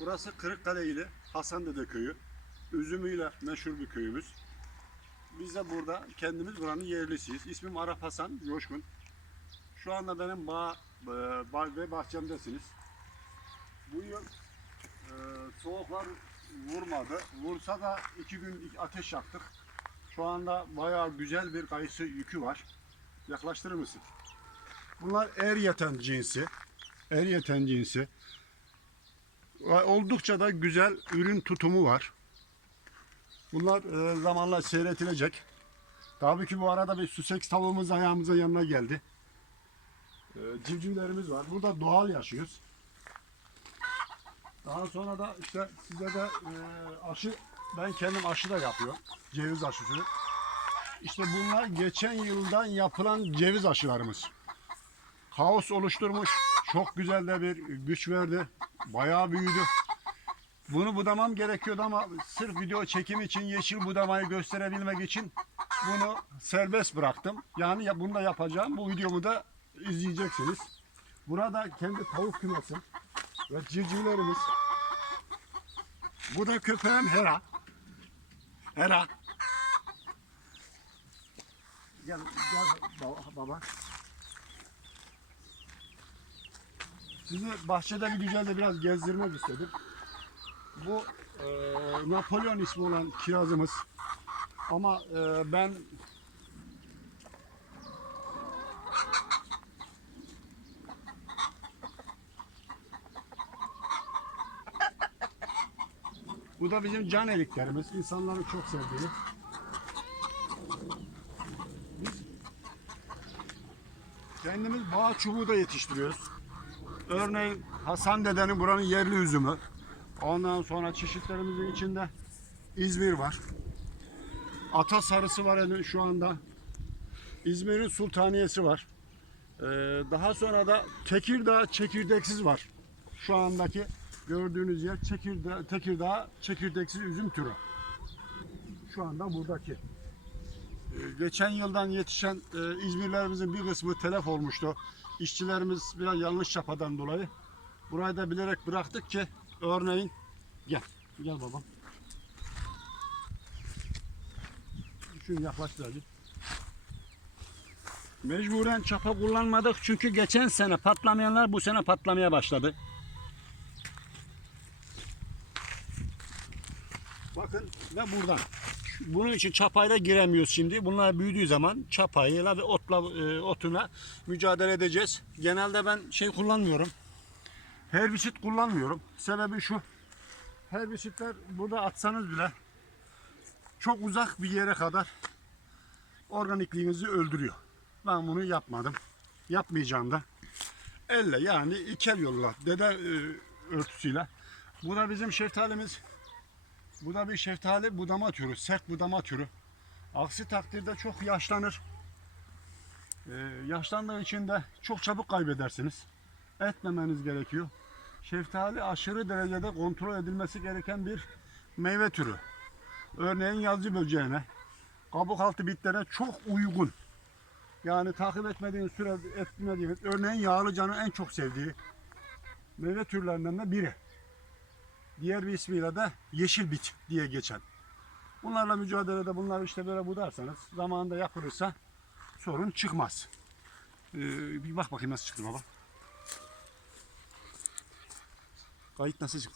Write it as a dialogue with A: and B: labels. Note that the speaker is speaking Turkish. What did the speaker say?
A: Burası Kırıkkale ili Hasan Dede köyü. Üzümüyle meşhur bir köyümüz. Biz de burada kendimiz buranın yerlisiyiz. İsmim Arap Hasan Coşkun. Şu anda benim bağ, e, bağ ve bahçemdesiniz. Bu yıl e, soğuklar vurmadı. Vursa da iki gün ateş yaktık. Şu anda bayağı güzel bir kayısı yükü var. Yaklaştırır mısın? Bunlar er yeten cinsi. Er yeten cinsi. Oldukça da güzel ürün tutumu var. Bunlar e, zamanla seyretilecek. Tabii ki bu arada bir süseks tavuğumuz ayağımıza yanına geldi. E, civcivlerimiz var. Burada doğal yaşıyoruz. Daha sonra da işte size de e, aşı, ben kendim aşı da yapıyorum. Ceviz aşısı. İşte bunlar geçen yıldan yapılan ceviz aşılarımız. Kaos oluşturmuş. Çok güzel de bir güç verdi. Bayağı büyüdü. Bunu budamam gerekiyordu ama sırf video çekimi için yeşil budamayı gösterebilmek için bunu serbest bıraktım. Yani ya bunu da yapacağım. Bu videomu da izleyeceksiniz. Burada kendi tavuk kümesim ve civcivlerimiz. Bu da köpeğim Hera. Hera. Gel, gel baba. baba. Sizi bahçede bir güzel de biraz gezdirmek istedim. Bu e, Napolyon ismi olan kirazımız. Ama e, ben Bu da bizim can eliklerimiz. İnsanların çok sevdiği. Kendimiz bağ çubuğu da yetiştiriyoruz. Örneğin Hasan dedenin buranın yerli üzümü. Ondan sonra çeşitlerimizin içinde İzmir var. Ata sarısı var şu anda. İzmir'in sultaniyesi var. Ee, daha sonra da Tekirdağ çekirdeksiz var. Şu andaki gördüğünüz yer Tekirdağ, Tekirdağ çekirdeksiz üzüm türü. Şu anda buradaki. Ee, geçen yıldan yetişen e, İzmirlerimizin bir kısmı telef olmuştu. İşçilerimiz biraz yanlış çapadan dolayı. Burayı da bilerek bıraktık ki örneğin gel. Gel babam. Şunu yaklaş birazcık. Mecburen çapa kullanmadık çünkü geçen sene patlamayanlar bu sene patlamaya başladı. Bakın ve buradan. Bunun için çapayla giremiyoruz şimdi. Bunlar büyüdüğü zaman çapayla ve otla e, otuna mücadele edeceğiz. Genelde ben şey kullanmıyorum. Herbisit kullanmıyorum. Sebebi şu. Herbisitler burada atsanız bile çok uzak bir yere kadar organikliğinizi öldürüyor. Ben bunu yapmadım. Yapmayacağım da. Elle yani ikel yolla, dede e, örtüsüyle. Bu da bizim şeftalimiz. Bu da bir şeftali budama türü, sert budama türü. Aksi takdirde çok yaşlanır. Ee, yaşlandığı için de çok çabuk kaybedersiniz. Etmemeniz gerekiyor. Şeftali aşırı derecede kontrol edilmesi gereken bir meyve türü. Örneğin yazcı böceğine, kabuk altı bitlere çok uygun. Yani takip etmediğiniz süre etmediğiniz, örneğin yağlıcanın en çok sevdiği meyve türlerinden de biri. Diğer bir ismiyle de yeşil bit diye geçen. Bunlarla mücadelede bunlar işte böyle budarsanız zamanında yapılırsa sorun çıkmaz. Ee, bir bak bakayım nasıl çıktı baba. Kayıt nasıl çıktı?